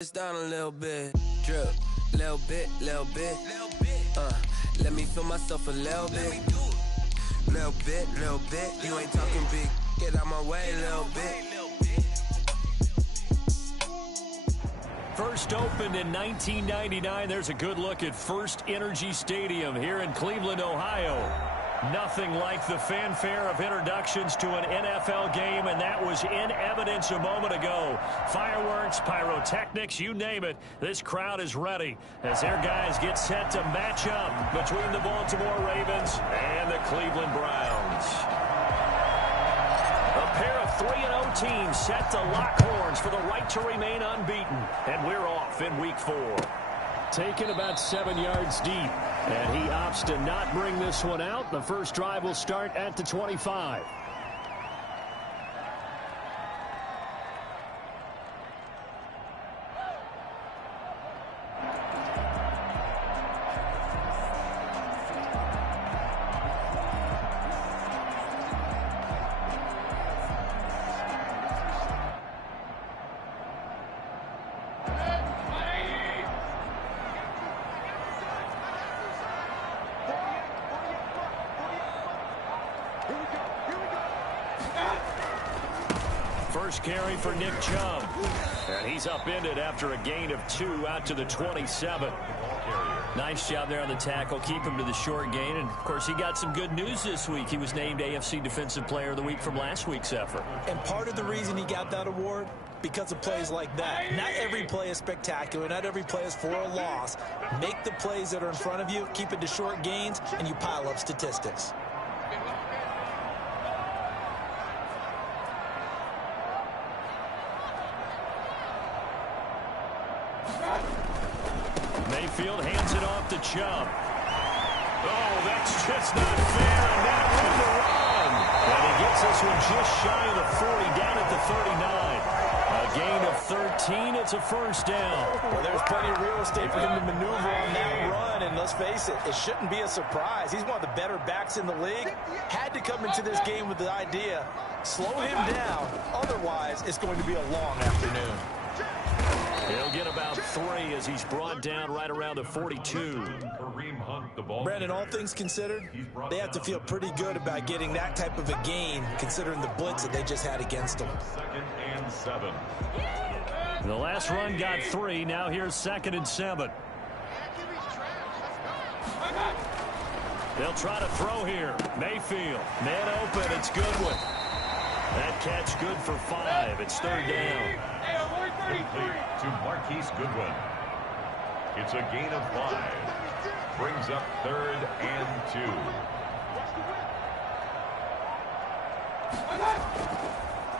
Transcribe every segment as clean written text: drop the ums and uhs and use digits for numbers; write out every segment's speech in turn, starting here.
It's down a little bit, drip, little bit, let me feel myself a little bit, little bit, you ain't talking big, get out my way, little bit. First opened in 1999, there's a good look at First Energy Stadium here in Cleveland, Ohio. Nothing like the fanfare of introductions to an NFL game, and that was in evidence a moment ago. Fireworks, pyrotechnics, you name it. This crowd is ready as their guys get set to match up between the Baltimore Ravens and the Cleveland Browns. A pair of 3-0 teams set to lock horns for the right to remain unbeaten, and we're off in Week 4. Taken about 7 yards deep, and he opts to not bring this one out. The first drive will start at the 25. First carry for Nick Chubb. And he's upended after a gain of 2 out to the 27. Nice job there on the tackle. Keep him to the short gain. And, of course, he got some good news this week. He was named AFC Defensive Player of the Week from last week's effort. And part of the reason he got that award, because of plays like that. Not every play is spectacular. Not every play is for a loss. Make the plays that are in front of you, keep it to short gains, and you pile up statistics. Mayfield hands it off to Chubb. Oh, that's just not fair, and that with the run. And he gets this one just shy of the 40, down at the 39. A gain of 13, it's a first down. Well, there's plenty of real estate for him to maneuver on that run, and let's face it, it shouldn't be a surprise. He's one of the better backs in the league. Had to come into this game with the idea, slow him down, otherwise it's going to be a long afternoon. He'll get about 3 as he's brought down right around the 42. Brandon, all things considered, they have to feel pretty good about getting that type of a gain, considering the blitz that they just had against them. 2nd and 7. The last run got 3. Now here's 2nd and 7. They'll try to throw here. Mayfield, man open. It's Goodwin. That catch good for 5. It's 3rd down. Complete to Marquise Goodwin. It's a gain of 5. Brings up 3rd and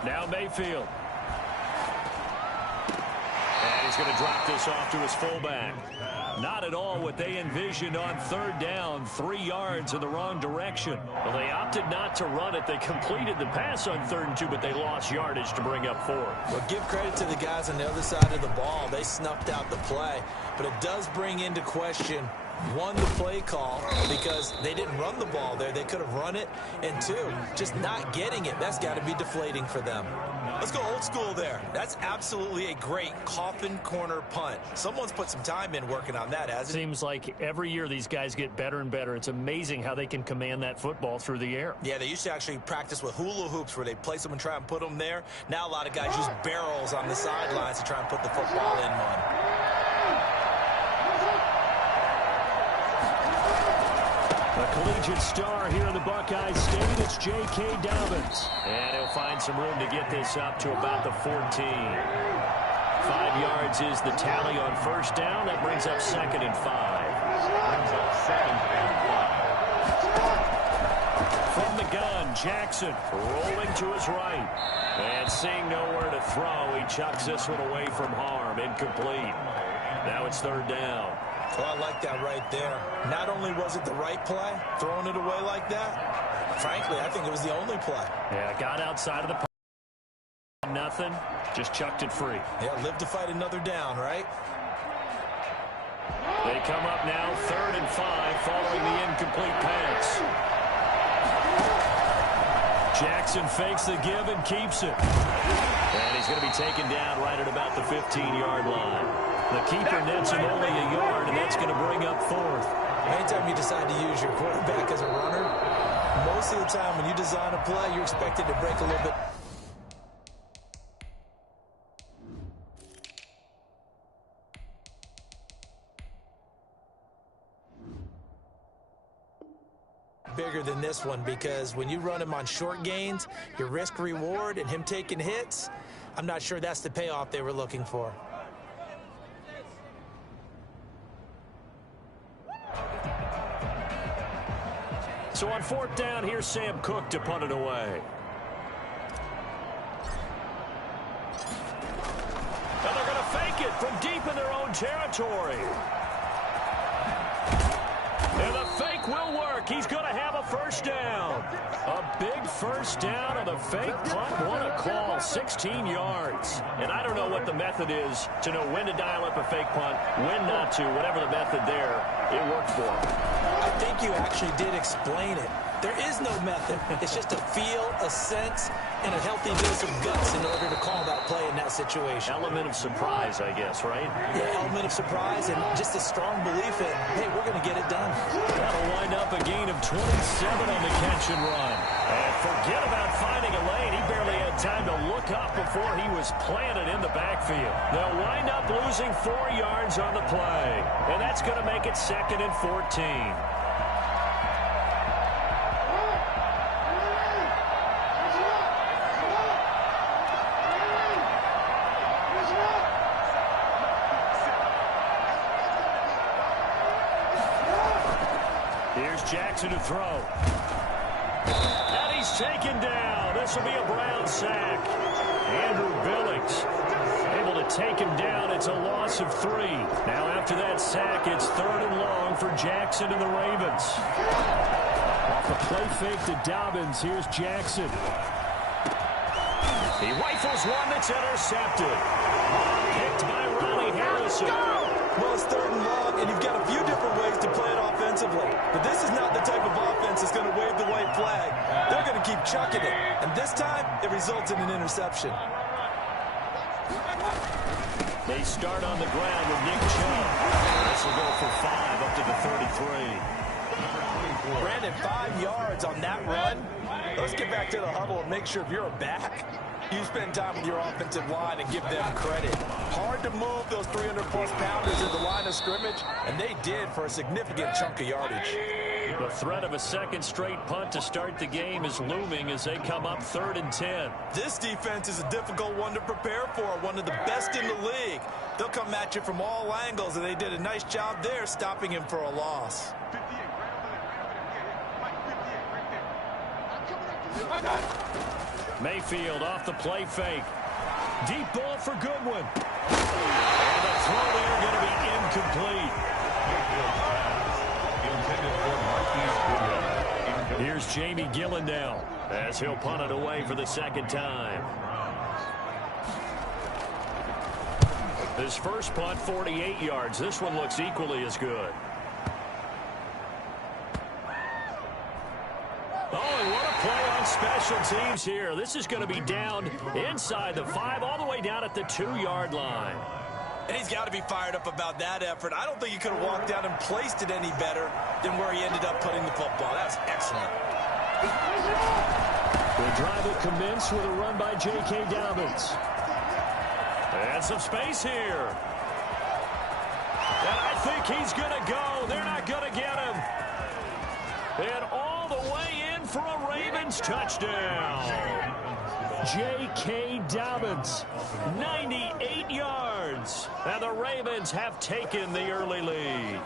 2. Now Mayfield. And he's going to drop this off to his fullback. Not at all what they envisioned on 3rd down. 3 yards in the wrong direction. Well, they opted not to run it. They completed the pass on 3rd and 2, but they lost yardage to bring up 4. Well, give credit to the guys on the other side of the ball. They snuffed out the play. But it does bring into question, 1, the play call, because they didn't run the ball there. They could have run it. And 2, just not getting it. That's got to be deflating for them. Let's go old school there. That's absolutely a great coffin corner punt. Someone's put some time in working on that, hasn't it? Seems like every year these guys get better and better. It's amazing how they can command that football through the air. Yeah, they used to actually practice with hula hoops where they place them and try and put them there. Now a lot of guys use barrels on the sidelines to try and put the football in one. A collegiate star here in the Buckeye State, it's J.K. Dobbins. And he'll find some room to get this up to about the 14. 5 yards is the tally on 1st down. That brings up 2nd and 5. Brings up 2nd and 5. From the gun, Jackson rolling to his right. And seeing nowhere to throw, he chucks this one away from harm. Incomplete. Now it's 3rd down. Well, I like that right there. Not only was it the right play, throwing it away like that, frankly, I think it was the only play. Yeah, got outside of the pocket. Nothing, just chucked it free. Yeah, live to fight another down, right? They come up now, 3rd and 5, following the incomplete pass. Jackson fakes the give and keeps it. And he's going to be taken down right at about the 15-yard line. The keeper nets him only a yard, and that's going to bring up fourth. Anytime you decide to use your quarterback as a runner, most of the time when you design a play, you're expected to break a little bit. Bigger than this one, because when you run him on short gains, your risk reward and him taking hits, I'm not sure that's the payoff they were looking for. So on fourth down, here's Sam Cook to punt it away. And they're going to fake it from deep in their own territory. And the fake will work. He's going to have a first down. A big first down on the fake punt. What a call. 16 yards. And I don't know what the method is to know when to dial up a fake punt, when not to. Whatever the method there, it worked for him. I think you actually did explain it. There is no method. It's just a feel, a sense, and a healthy dose of guts in order to call that play in that situation. Element of surprise, I guess, right? Yeah, element of surprise and just a strong belief in, hey, we're going to get it done. That'll wind up a gain of 27 on the catch and run. And forget about finding a lane. He barely had time to look up before he was planted in the backfield. They'll wind up losing 4 yards on the play. And that's going to make it 2nd and 14. Here's Jackson to throw. And he's taken down. This will be a Brown sack. Andrew Billings able to take him down. It's a loss of 3. Now after that sack, it's 3rd and long for Jackson and the Ravens. Off the play fake to Dobbins, here's Jackson. He rifles one that's intercepted. Picked by Ronnie Harrison. Well, it's 3rd and long, and you've got a few different ways to play it offensively. But this is not the type of offense that's going to wave the white flag. They're going to keep chucking it. And this time, it results in an interception. They start on the ground with Nick Chubb. This will go for 5 up to the 33. Brandon, 5 yards on that run. Let's get back to the huddle and make sure if you're a back, you spend time with your offensive line and give them credit. Hard to move those 300-plus pounders in the line of scrimmage, and they did for a significant chunk of yardage. The threat of a second straight punt to start the game is looming as they come up 3rd and 10. This defense is a difficult one to prepare for, one of the best in the league. They'll come at you from all angles, and they did a nice job there stopping him for a loss. Mayfield off the play fake. Deep ball for Goodwin. And the throw there going to be incomplete. Here's Jamie Gillandale as he'll punt it away for the 2nd time. His first punt, 48 yards. This one looks equally as good. Oh, and what a play on special teams here. This is going to be down inside the 5, all the way down at the 2-yard line. And he's got to be fired up about that effort. I don't think he could have walked down and placed it any better than where he ended up putting the football. That was excellent. The drive will commence with a run by J.K. Dobbins. And some space here. And I think he's going to go. They're not going to get him. And all the way in for a Ravens touchdown. J.K. Dobbins, 98 yards. And the Ravens have taken the early lead.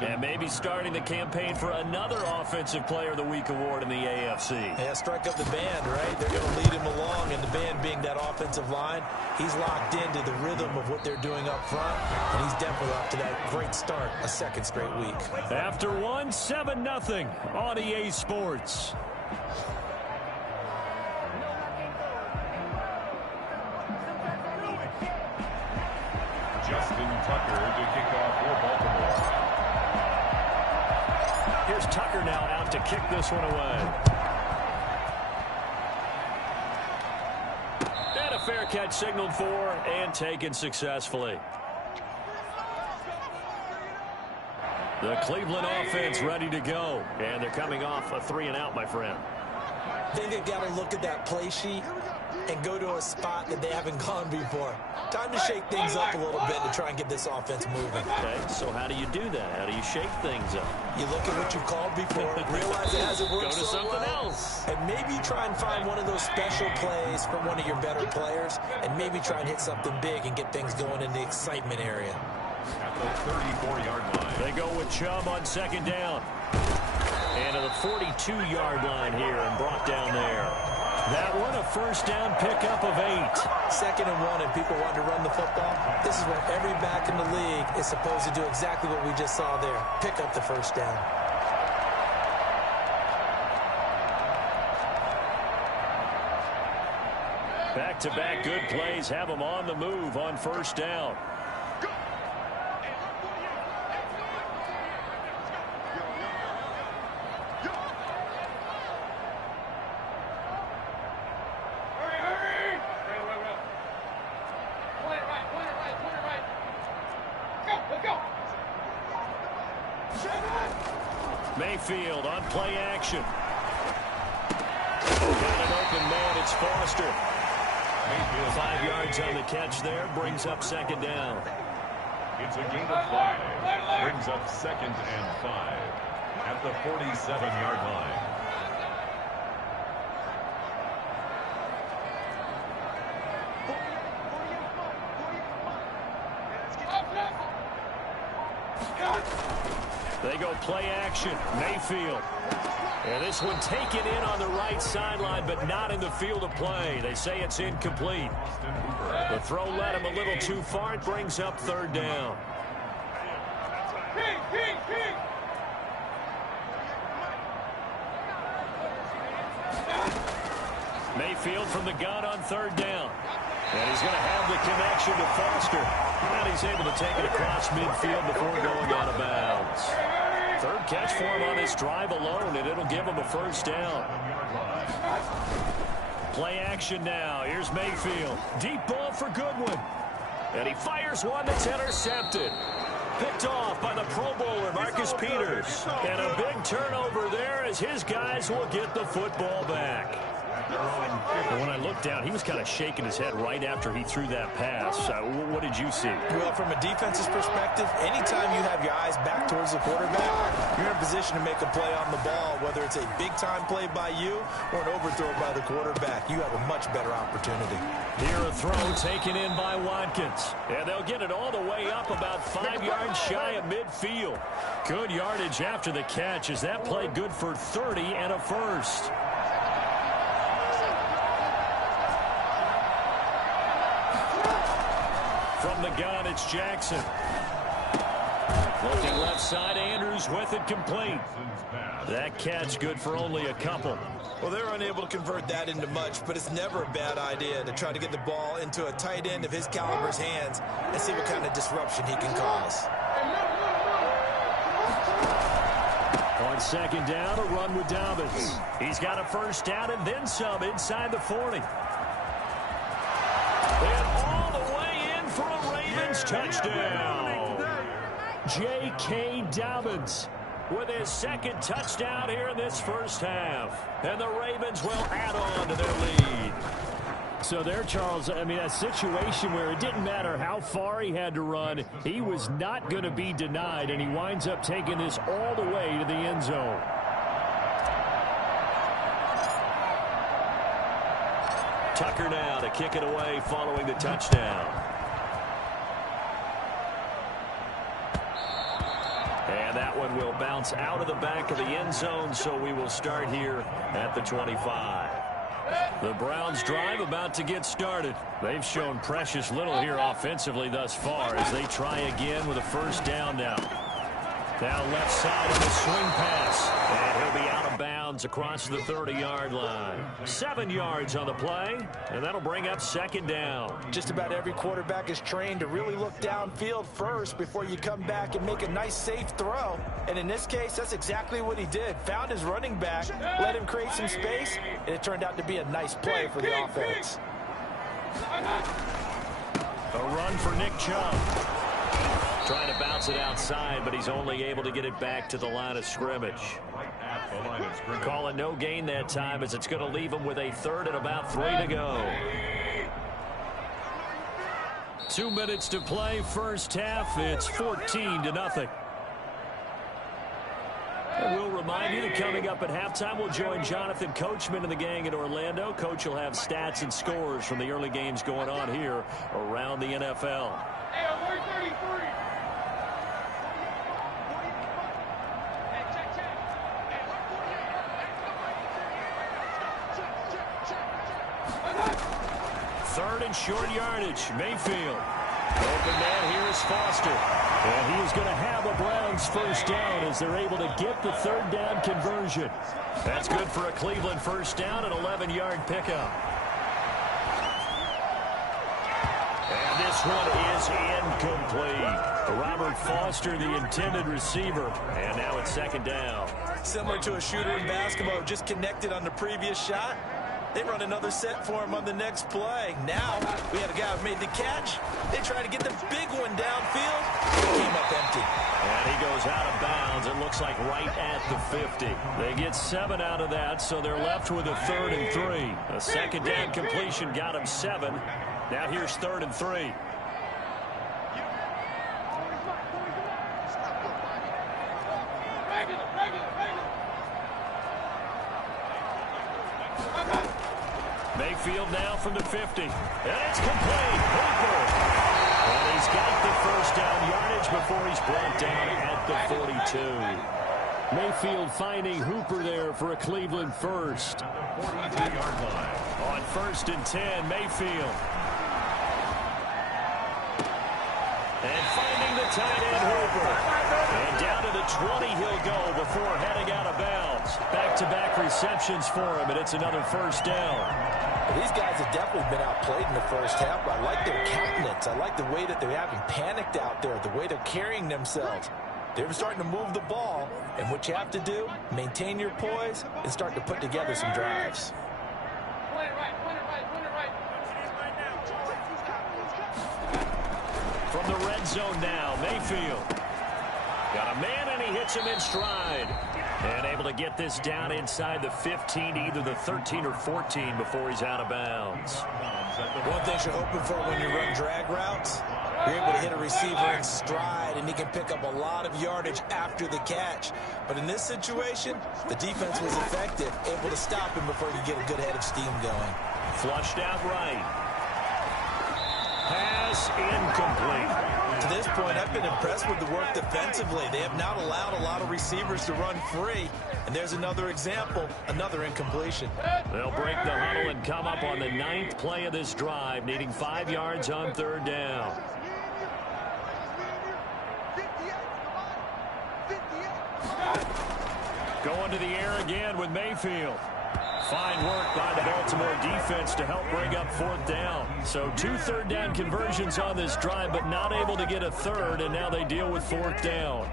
And maybe starting the campaign for another Offensive Player of the Week award in the AFC. Yeah, strike up the band, right? They're going to lead him along, and the band being that offensive line, he's locked into the rhythm of what they're doing up front, and he's definitely off to that great start, a 2nd straight week. After one, 7-0 on EA Sports. Justin Tucker to kick off for Baltimore. Here's Tucker now out to kick this one away. fair catch signaled for and taken successfully. The Cleveland offense ready to go. And they're coming off a 3-and-out, my friend. I think they've got to look at that play sheet and go to a spot that they haven't gone before. Time to shake things up a little bit to try and get this offense moving. Okay, so how do you do that? How do you shake things up? You look at what you've called before, realize it hasn't worked Go to so something well, else. and maybe try and find one of those special plays from one of your better players, and maybe try and hit something big and get things going in the excitement area. At the 34-yard line. They go with Chubb on second down. And to the 42-yard line here and brought down there. That one a first down pickup of 8. 2nd and 1 and people want to run the football. This is where every back in the league is supposed to do exactly what we just saw there. Pick up the first down. Back-to-back good plays have them on the move on first down. Mayfield on play action. Got an open man. It's Foster. 5 yards on the catch there. Brings up second down. It's a gain of 5. Brings up 2nd and 5 at the 47-yard line. They go play action. Mayfield. And this one taken in on the right sideline, but not in the field of play. They say it's incomplete. The throw led him a little too far. It brings up third down. Mayfield from the gun on third down. And he's going to have the connection to Foster. And he's able to take it across midfield before going out of bounds. Third catch for him on this drive alone, and it'll give him a first down. Play action now. Here's Mayfield. Deep ball for Goodwin. And he fires one that's intercepted. Picked off by the Pro Bowler, Marcus Peters. And a big turnover there as his guys will get the football back. And when I looked down, he was kind of shaking his head right after he threw that pass. What did you see? Well, from a defense's perspective, anytime you have your eyes back towards the quarterback, you're in a position to make a play on the ball, whether it's a big-time play by you or an overthrow by the quarterback. You have a much better opportunity. Here a throw taken in by Watkins. And they'll get it all the way up about 5 yards shy of midfield. Good yardage after the catch as that played good for 30 and a first. From the gun, it's Jackson. Looking left side, Andrews with it complete. That catch good for only a couple. Well, they're unable to convert that into much, but it's never a bad idea to try to get the ball into a tight end of his caliber's hands and see what kind of disruption he can cause. On second down, a run with Dobbins. He's got a first down and then some inside the 40. And all the way in for a Ravens touchdown. J.K. Dobbins with his second touchdown here in this first half. And the Ravens will add on to their lead. So there, Charles, I mean, a situation where it didn't matter how far he had to run, he was not going to be denied, and he winds up taking this all the way to the end zone. Tucker now to kick it away following the touchdown. And that one will bounce out of the back of the end zone, so we will start here at the 25. The Browns drive about to get started. They've shown precious little here offensively thus far as they try again with a first down now. Now left side of the swing pass. And he'll be out of bounds across the 30-yard line. 7 yards on the play, and that'll bring up second down. Just about every quarterback is trained to really look downfield first before you come back and make a nice, safe throw. And in this case, that's exactly what he did. Found his running back, let him create some space, and it turned out to be a nice play for the offense. A run for Nick Chubb. Trying to bounce it outside, but he's only able to get it back to the line of scrimmage. Call it no gain that time, as it's going to leave him with a third and about 3 to go. 2 minutes to play, first half. It's 14-0. And we'll remind you that coming up at halftime, we'll join Jonathan Coachman and the gang in Orlando. Coach will have stats and scores from the early games going on here around the NFL. Third and short yardage. Mayfield. Open man here is Foster. And he is going to have a Browns first down as they're able to get the third down conversion. That's good for a Cleveland first down, an 11-yard pickup. And this one is incomplete. Robert Foster, the intended receiver. And now it's second down. Similar to a shooter in basketball, just connected on the previous shot. They run another set for him on the next play. Now, we had a guy who made the catch. They try to get the big one downfield. It came up empty. And he goes out of bounds, it looks like right at the 50. They get 7 out of that, so they're left with a 3rd and 3. A second down completion got him 7. Now here's 3rd and 3. Mayfield now from the 50. And it's complete. Hooper. And he's got the first down yardage before he's brought down at the 42. Mayfield finding Hooper there for a Cleveland first. 42-yard line. On 1st and 10, Mayfield. And finding the tight end, Hooper. And down to the 20 he'll go before heading out of bounds. Back-to-back receptions for him, and it's another first down. These guys have definitely been outplayed in the first half, but I like their countenance. I like the way that they're having panicked out there, the way they're carrying themselves. They're starting to move the ball, and what you have to do, maintain your poise and start to put together some drives. From the red zone now, Mayfield. Got a man, and he hits him in stride. And able to get this down inside the 15, either the 13 or 14 before he's out of bounds. One thing you're hoping for when you run drag routes, you're able to hit a receiver in stride, and he can pick up a lot of yardage after the catch. But in this situation, the defense was effective, able to stop him before he could get a good head of steam going. Flushed out right. Pass incomplete. To this point, I've been impressed with the work defensively. They have not allowed a lot of receivers to run free. And there's another example, another incompletion. They'll break the huddle and come up on the 9th play of this drive, needing 5 yards on 3rd down. Going to the air again with Mayfield. Fine work by the Baltimore defense to help bring up 4th down. So 2 3rd down conversions on this drive, but not able to get a 3rd, and now they deal with 4th down.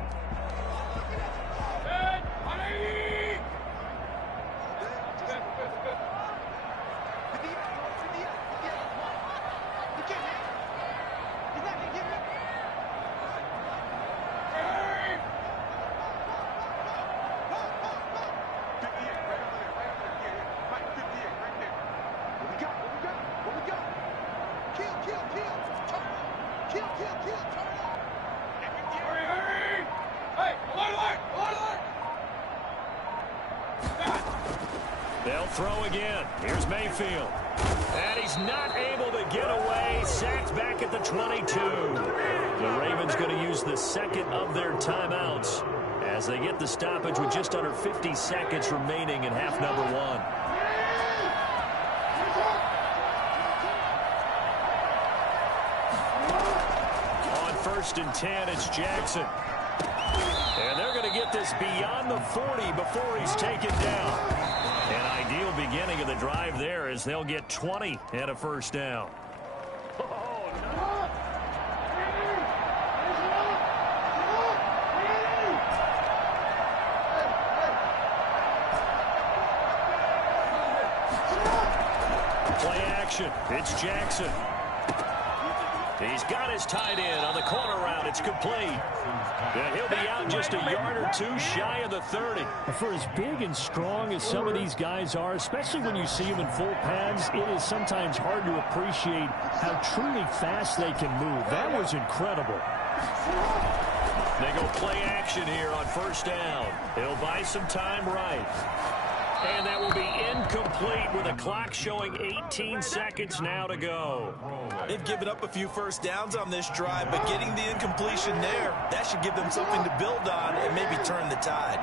They'll throw again. Here's Mayfield. And he's not able to get away. Sacked back at the 22. The Ravens going to use the second of their timeouts as they get the stoppage with just under 50 seconds remaining in half number 1. On 1st and 10, it's Jackson. And they're going to get this beyond the 40 before he's taken down. An ideal beginning of the drive there as they'll get 20 and a first down. Play action. It's Jackson. He's got his tight end on the corner route. It's complete. Yeah, he'll be out just a yard or two shy of the 30. For as big and strong as some of these guys are, especially when you see them in full pads, it is sometimes hard to appreciate how truly fast they can move. That was incredible. They go play action here on first down. He'll buy some time right. And that will be incomplete with the clock showing 18 seconds now to go. They've given up a few first downs on this drive, but getting the incompletion there, that should give them something to build on and maybe turn the tide.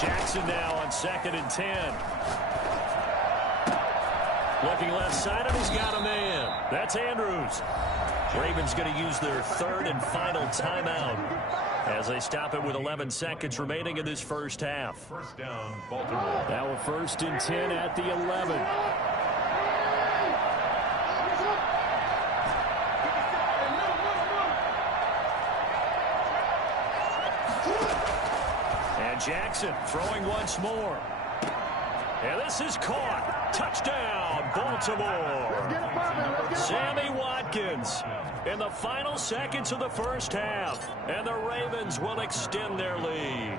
Jackson now on 2nd and 10. Looking left side, and he's got a man. That's Andrews. Ravens going to use their 3rd and final timeout as they stop it with 11 seconds remaining in this first half. First down, Baltimore. Now a 1st and 10 at the 11. And Jackson throwing once more. And this is caught. Touchdown, Baltimore. Sammy Watkins in the final seconds of the first half. And the Ravens will extend their lead.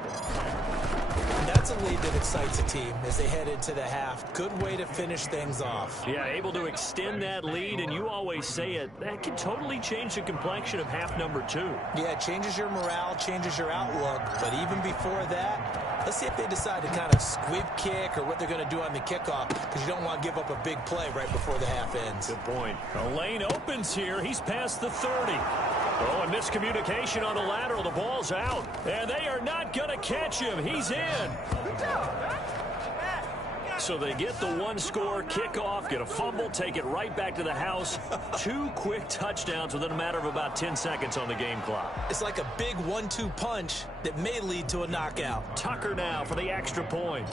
That's a lead that excites a team as they head into the half. Good way to finish things off. Yeah, able to extend that lead, and you always say it, that can totally change the complexion of half number 2. Yeah, it changes your morale, changes your outlook. But even before that, let's see if they decide to kind of squib kick or what they're going to do on the kickoff, because you don't want to give up a big play right before the half ends. Good point. The lane opens here. He's past the 30. Oh, and miscommunication on the lateral. The ball's out. And they are not going to catch him. He's in. So they get the one-score kickoff, get a fumble, take it right back to the house. 2 quick touchdowns within a matter of about 10 seconds on the game clock. It's like a big 1-2 punch that may lead to a knockout. Tucker now for the extra point.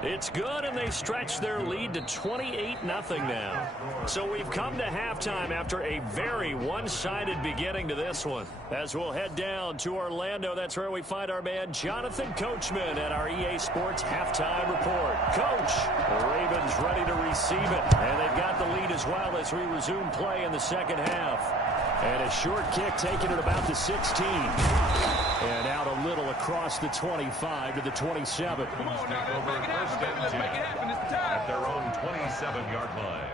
It's good, and they stretch their lead to 28-0 now. So we've come to halftime after a very one-sided beginning to this one. As we'll head down to Orlando, that's where we find our man Jonathan Coachman at our EA Sports Halftime Report. Coach, the Ravens ready to receive it, and they've got the lead as well as we resume play in the second half. And a short kick taken at about the 16. And out a little across the 25 to the 27. Take over first and 10 at their own 27-yard line.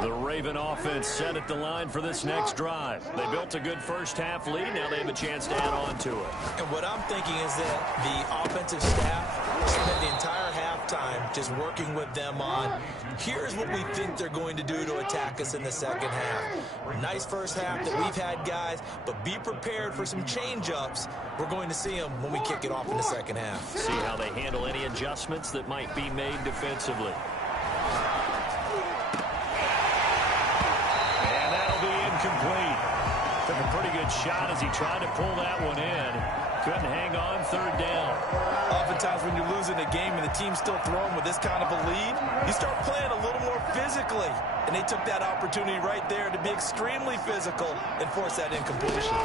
The Raven offense set at the line for this next drive. They built a good first half lead. Now they have a chance to add on to it. And what I'm thinking is that the offensive staff spent the entire halftime just working with them on, here's what we think they're going to do to attack us in the second half. Nice first half that we've had, guys, but be prepared for some change-ups. We're going to see them when we kick it off in the second half. See how they handle any adjustments that might be made defensively. Complete. Took a pretty good shot as he tried to pull that one in. Couldn't hang on, 3rd down. Oftentimes when you're losing a game and the team's still throwing with this kind of a lead, you start playing a little more physically. And they took that opportunity right there to be extremely physical and force that incompletion.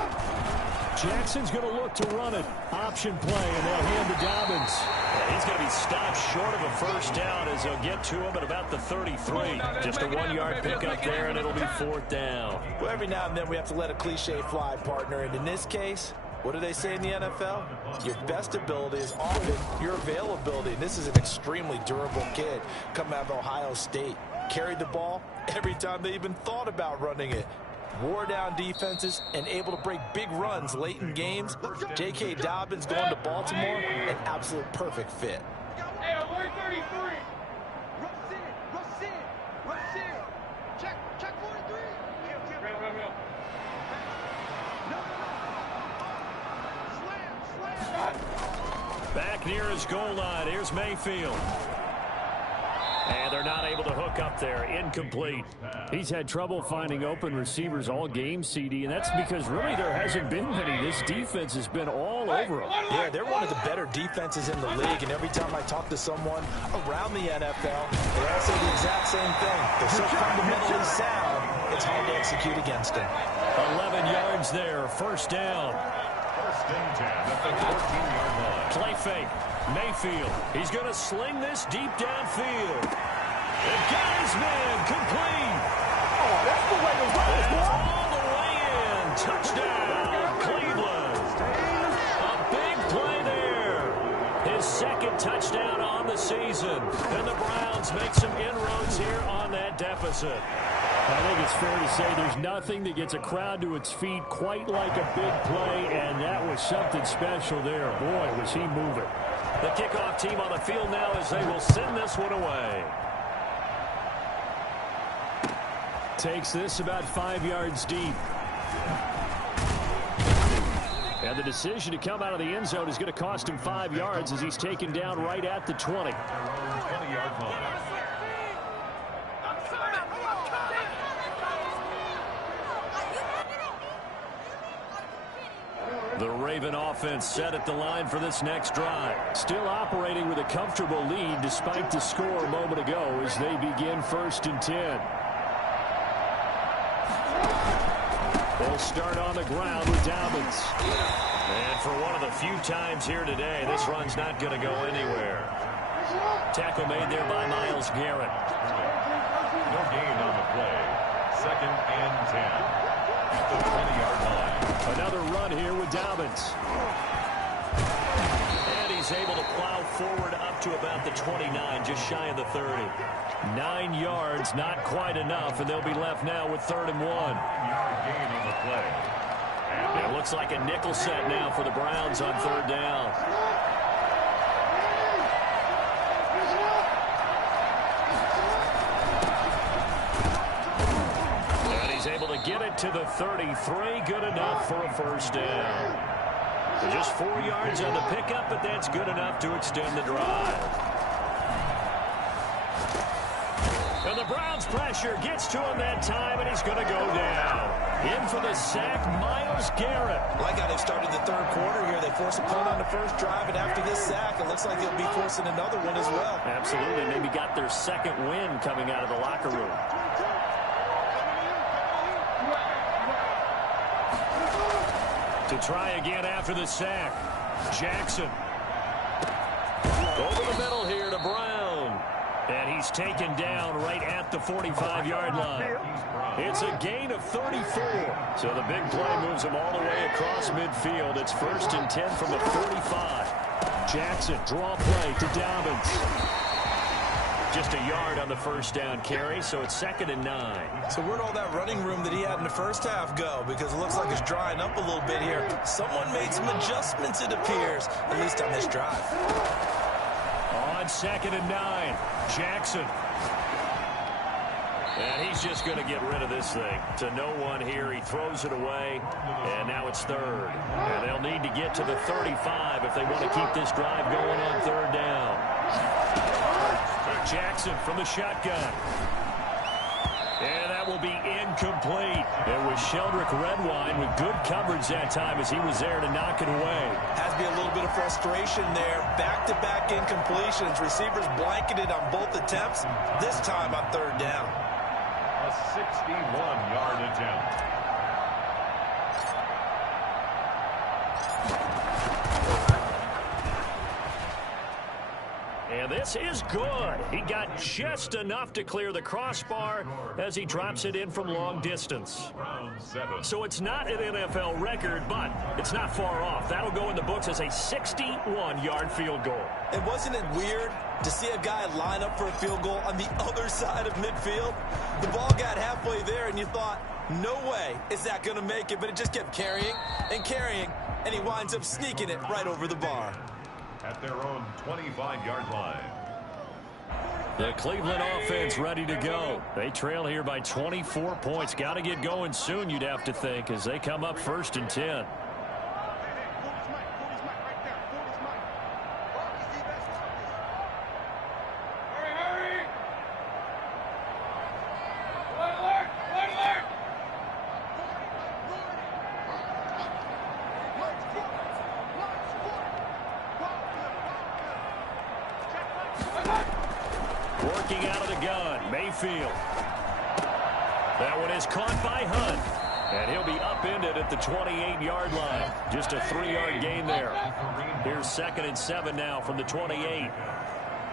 Jackson's going to look to run it. Option play, and they'll hand to Dobbins. Yeah, he's going to be stopped short of a first down as they'll get to him at about the 33. Just a 1-yard pickup there, and it'll be 4th down. Well, every now and then we have to let a cliche fly, partner. And in this case, what do they say in the NFL? Your best ability is often your availability. And this is an extremely durable kid coming out of Ohio State. Carried the ball every time they even thought about running it. Wore down defenses and able to break big runs late in games. J.K. Dobbins going to Baltimore, an absolute perfect fit. Hey, I'm 133. Rush in. Check 43. Back near his goal line. Here's Mayfield. And they're not able to hook up there. Incomplete. He's had trouble finding open receivers all game, CD, and that's because really there hasn't been many. This defense has been all over them. Yeah, they're one of the better defenses in the league, and every time I talk to someone around the NFL, they all say the exact same thing. They're so fundamentally sound, it's hard to execute against them. 11 yards there, first down. First and 10 at the 14-yard line. Play fake. Mayfield. He's going to sling this deep downfield. And got his man complete. Oh, that's the way to roll, boy. All the way in. Touchdown, Cleveland. A big play there. His second touchdown on the season. And the Browns make some inroads here on that deficit. I think it's fair to say there's nothing that gets a crowd to its feet quite like a big play, and that was something special there. Boy, was he moving. The kickoff team on the field now as they will send this one away. Takes this about 5 yards deep. And the decision to come out of the end zone is going to cost him 5 yards as he's taken down right at the 20. 20-yard line. The Raven offense set at the line for this next drive. Still operating with a comfortable lead despite the score a moment ago as they begin 1st and 10. They'll start on the ground with Dobbins. And for one of the few times here today, this run's not going to go anywhere. Tackle made there by Myles Garrett. No gain on the play. 2nd and 10 at the 20-yard line. Another run here with Dobbins. And he's able to plow forward up to about the 29, just shy of the 30. 9 yards, not quite enough, and they'll be left now with 3rd and 1. 1-yard gain on the play. It looks like a nickel set now for the Browns on 3rd down. And he's able to get it to the 33. Good enough for a first down. So just 4 yards on the pickup, but that's good enough to extend the drive. And the Browns pressure gets to him that time, and he's going to go down. In for the sack, Myles Garrett. Like how they started the 3rd quarter here. They forced a punt on the first drive, and after this sack, it looks like they'll be forcing another one as well. Absolutely. Maybe got their second win coming out of the locker room. To try again after the sack. Jackson. Over the middle here to Brown. And he's taken down right at the 45-yard line. It's a gain of 34. So the big play moves him all the way across midfield. It's 1st and 10 from the 45. Jackson, draw play to Dobbins. Just a yard on the first down carry, so it's 2nd and 9. So where'd all that running room that he had in the first half go? Because it looks like it's drying up a little bit here. Someone made some adjustments, it appears, at least on this drive. On 2nd and 9, Jackson. And he's just going to get rid of this thing. To no one here. He throws it away, and now it's 3rd. And they'll need to get to the 35 if they want to keep this drive going on 3rd down. Jackson from the shotgun. And that will be incomplete. It was Sheldrick Redwine with good coverage that time as he was there to knock it away. Has to be a little bit of frustration there. Back-to-back incompletions. Receivers blanketed on both attempts, this time on 3rd down. A 61-yard attempt. And this is good. He got just enough to clear the crossbar as he drops it in from long distance. So it's not an NFL record, but it's not far off. That'll go in the books as a 61-yard field goal. And wasn't it weird to see a guy line up for a field goal on the other side of midfield? The ball got halfway there, and you thought, no way is that going to make it, but it just kept carrying, and he winds up sneaking it right over the bar. At their own 25-yard line. The Cleveland offense ready to go. They trail here by 24 points. Got to get going soon, you'd have to think, as they come up 1st and 10. Mayfield. That one is caught by Hunt. And he'll be upended at the 28-yard line. Just a 3-yard gain there. Here's 2nd and 7 now from the 28.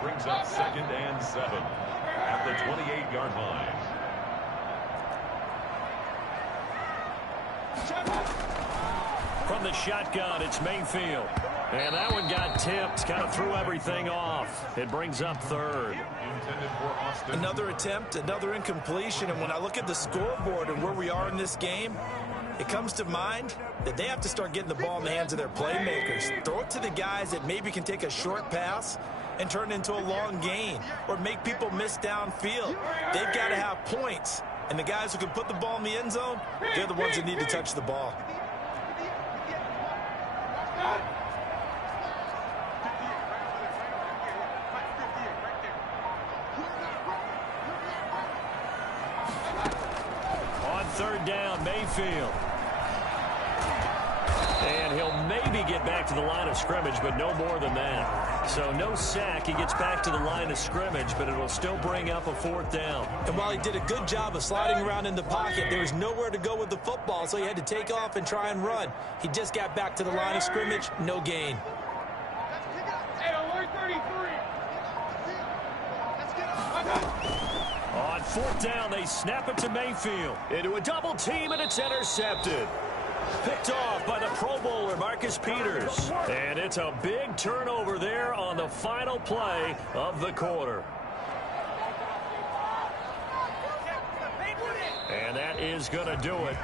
Brings up 2nd and 7 at the 28-yard line. From the shotgun, it's Mayfield. And that one got tipped, kind of threw everything off. It brings up 3rd. Another attempt, another incompletion, and when I look at the scoreboard and where we are in this game, it comes to mind that they have to start getting the ball in the hands of their playmakers. Throw it to the guys that maybe can take a short pass and turn it into a long gain or make people miss downfield. They've got to have points, and the guys who can put the ball in the end zone, they're the ones that need to touch the ball. On 3rd down, Mayfield. And he'll maybe get back to the line of scrimmage, but no more than that. So no sack. He gets back to the line of scrimmage, but it'll still bring up a 4th down. And while he did a good job of sliding around in the pocket, there was nowhere to go with the football, so he had to take off and try and run. He just got back to the line of scrimmage, no gain. On 4th down, they snap it to Mayfield. Into a double team, and it's intercepted. Picked off by the Pro Bowler, Marcus Peters. And it's a big turnover there on the final play of the quarter. And that is going to do it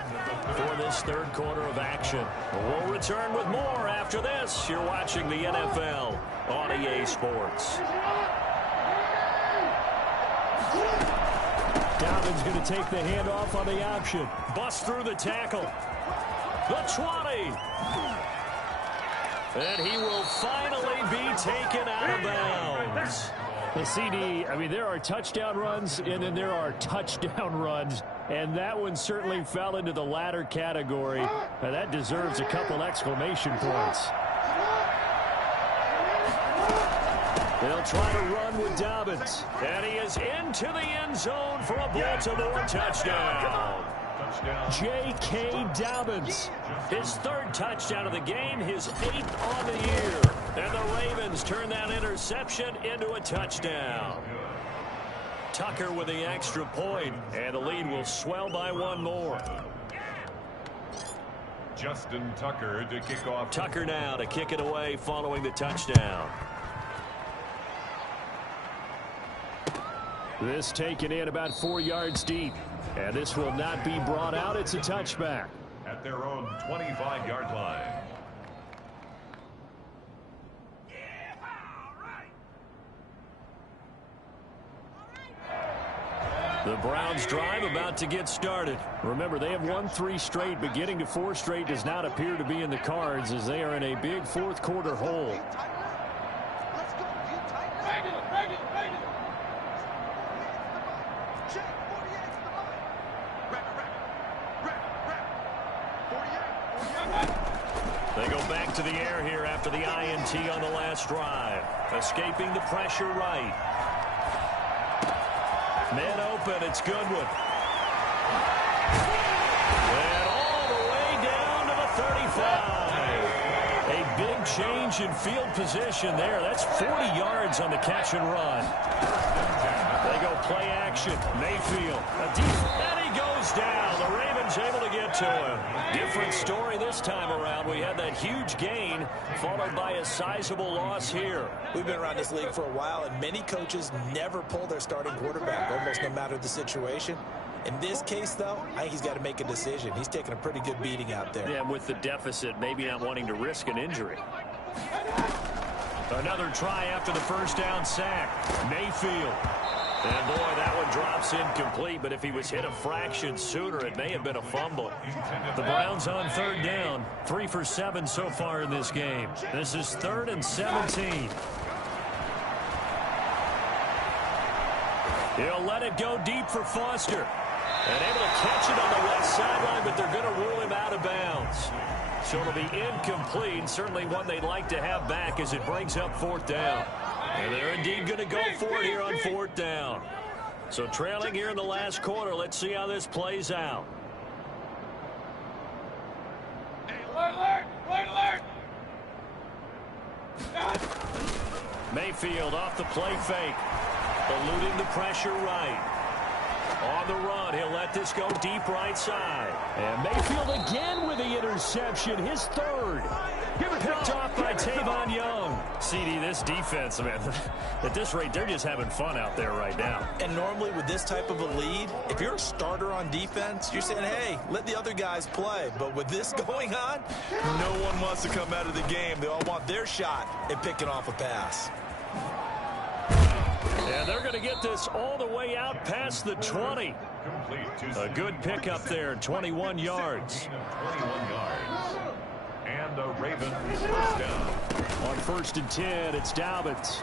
for this 3rd quarter of action. We'll return with more after this. You're watching the NFL on EA Sports. Dobbins going to take the handoff on the option. Bust through the tackle. The 20. And he will finally be taken out of bounds. The CD, I mean, there are touchdown runs, and then there are touchdown runs. And that one certainly fell into the latter category. Now, that deserves a couple exclamation points. They'll try to run with Dobbins. And he is into the end zone for a Baltimore touchdown. J.K. Dobbins. His 3rd touchdown of the game, his 8th on the year. And the Ravens turn that interception into a touchdown. Tucker with the extra point, and the lead will swell by 1 more. Justin Tucker to kick off. Tucker now to kick it away following the touchdown. This taken in about 4 yards deep. And this will not be brought out. It's a touchback. At their own 25-yard line. The Browns drive about to get started. Remember, they have won 3 straight, but getting to 4 straight does not appear to be in the cards as they are in a big 4th quarter hole. They go back to the air here after the INT on the last drive. Escaping the pressure right. Man open, it's Goodwin. And all the way down to the 35. A big change in field position there. That's 40 yards on the catch and run. They go play action. Mayfield. And he goes down. The Ravens able to get to him. Different story this time around. We had that huge gain followed by a sizable loss here. We've been around this league for a while, and many coaches never pull their starting quarterback, almost no matter the situation. In this case, though, I think he's got to make a decision. He's taking a pretty good beating out there. Yeah, with the deficit, maybe not wanting to risk an injury. Another try after the first down sack. Mayfield. And, boy, that one drops incomplete, but if he was hit a fraction sooner, it may have been a fumble. The Browns on 3rd down, 3 for 7 so far in this game. This is 3rd and 17. He'll let it go deep for Foster. And able to catch it on the left sideline, but they're going to rule him out of bounds. So it'll be incomplete, certainly one they'd like to have back as it brings up 4th down. And they're indeed going to go for it here on 4th down. So trailing here in the last quarter. Let's see how this plays out. Alert! Mayfield off the play fake. Eluding the pressure right. On the run, he'll let this go deep right side. And Mayfield again with the interception, his third. Picked off by Tavon Young. CD, this defense, man, at this rate, they're just having fun out there right now. And normally with this type of a lead, if you're a starter on defense, you're saying, hey, let the other guys play. But with this going on, no one wants to come out of the game. They all want their shot at picking off a pass. And they're going to get this all the way out past the 20. A good pickup there, 21 yards. 21 yards. And the Ravens first down. On 1st and 10, it's Dobbins.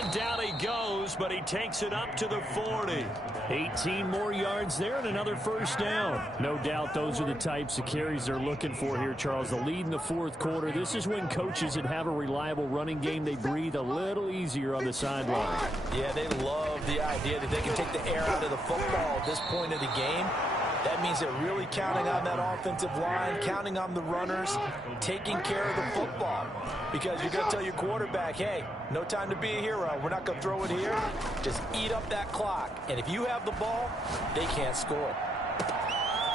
And down he goes, but he takes it up to the 40. 18 more yards there and another first down. No doubt those are the types of carries they're looking for here, Charles. The lead in the 4th quarter. This is when coaches that have a reliable running game, they breathe a little easier on the sideline. Yeah, they love the idea that they can take the air out of the football at this point of the game. That means they're really counting on that offensive line, counting on the runners, taking care of the football. Because you're going to tell your quarterback, hey, no time to be a hero. We're not going to throw it here. Just eat up that clock. And if you have the ball, they can't score.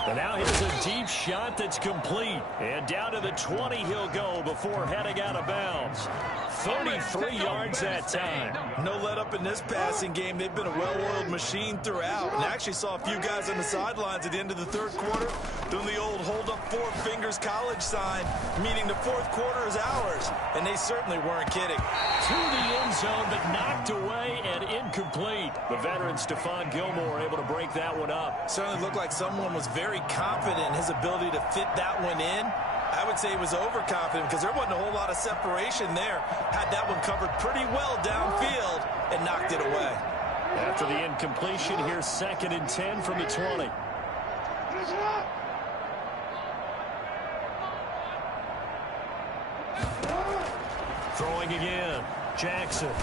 And now here's a deep shot that's complete. And down to the 20 he'll go before heading out of bounds. 33 yards that time. No let up in this passing game. They've been a well-oiled machine throughout. And I actually saw a few guys on the sidelines at the end of the 3rd quarter doing the old hold up 4 fingers college sign, meaning the 4th quarter is ours. And they certainly weren't kidding. To the end zone, but knocked away and incomplete. The veteran Stephon Gilmore able to break that one up. Certainly looked like someone was very confident in his ability to fit that one in. I would say he was overconfident because there wasn't a whole lot of separation there. Had that one covered pretty well downfield and knocked it away. After the incompletion, here's 2nd and 10 from the 20. Throwing again. Jackson.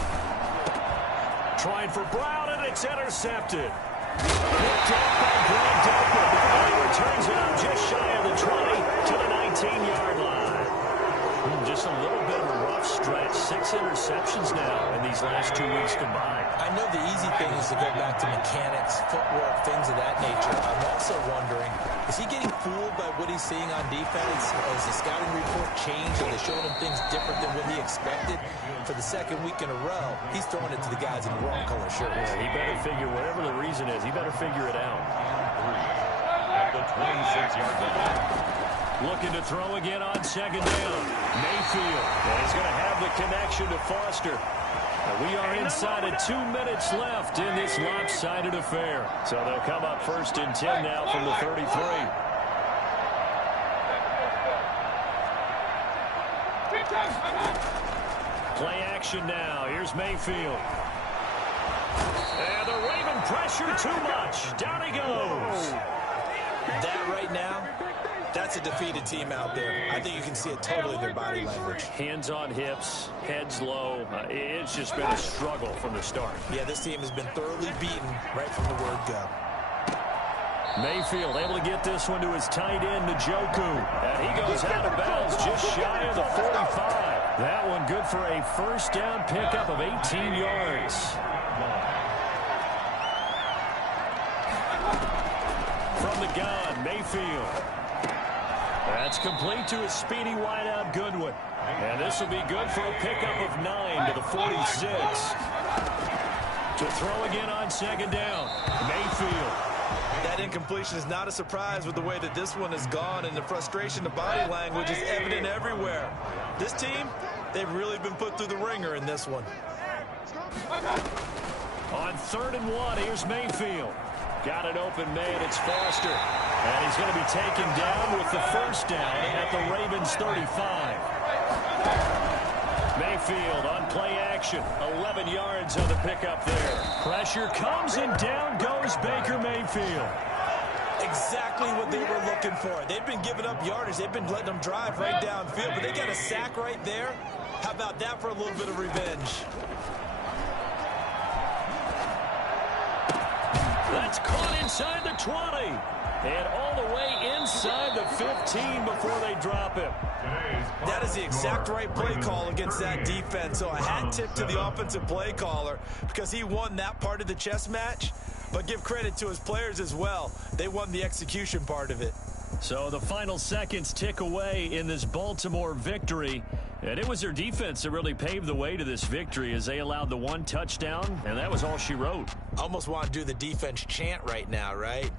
Trying for Brown, and it's intercepted. Picked off by Greg Delpit. And he returns it out just shy of the 20 to the 19-yard line. Just a little bit of a rough stretch. 6 interceptions now in these last 2 weeks combined. I know the easy thing is to go back to mechanics, footwork, things of that nature. I'm also wondering, is he getting fooled by what he's seeing on defense? Has the scouting report changed? Are they showing him things different than what he expected? For the 2nd week in a row, he's throwing it to the guys in the wrong color shirts. Yeah, he better figure, whatever the reason is, he better figure it out. At the 26-yard line. Looking to throw again on 2nd down. Mayfield. And he's going to have the connection to Foster. And we are inside of 2 minutes left in this lopsided affair. So they'll come up 1st and 10 now from the 33. Play action now. Here's Mayfield. And the Raven pressure too much. Down he goes. That right now, that's a defeated team out there. I think you can see it totally in their body language. Hands on hips, heads low. It's just been a struggle from the start. Yeah, this team has been thoroughly beaten right from the word go. Mayfield able to get this one to his tight end, Njoku. And he goes out of bounds just shy of the 45. That one good for a 1st down pickup of 18 yards. From the gun, Mayfield. That's complete to his speedy wideout Goodwin. And this will be good for a pickup of 9 to the 46. To throw again on 2nd down, Mayfield. That incompletion is not a surprise with the way that this one has gone, and the frustration, the body language is evident everywhere. This team, they've really been put through the ringer in this one. On 3rd and 1, here's Mayfield. Got an open man, it's Foster. And he's going to be taken down with the 1st down at the Ravens 35. Mayfield on play action. 11 yards on the pickup there. Pressure comes and down goes Baker Mayfield. Exactly what they were looking for. They've been giving up yardage. They've been letting them drive right downfield, but they got a sack right there. How about that for a little bit of revenge? That's caught inside the 20. And all the way inside the 15 before they drop him. That is the exact right play call against that defense. So a hat tip to the offensive play caller because he won that part of the chess match. But give credit to his players as well. They won the execution part of it. So the final seconds tick away in this Baltimore victory. And it was their defense that really paved the way to this victory as they allowed the one touchdown, and that was all she wrote. Almost want to do the defense chant right now, right?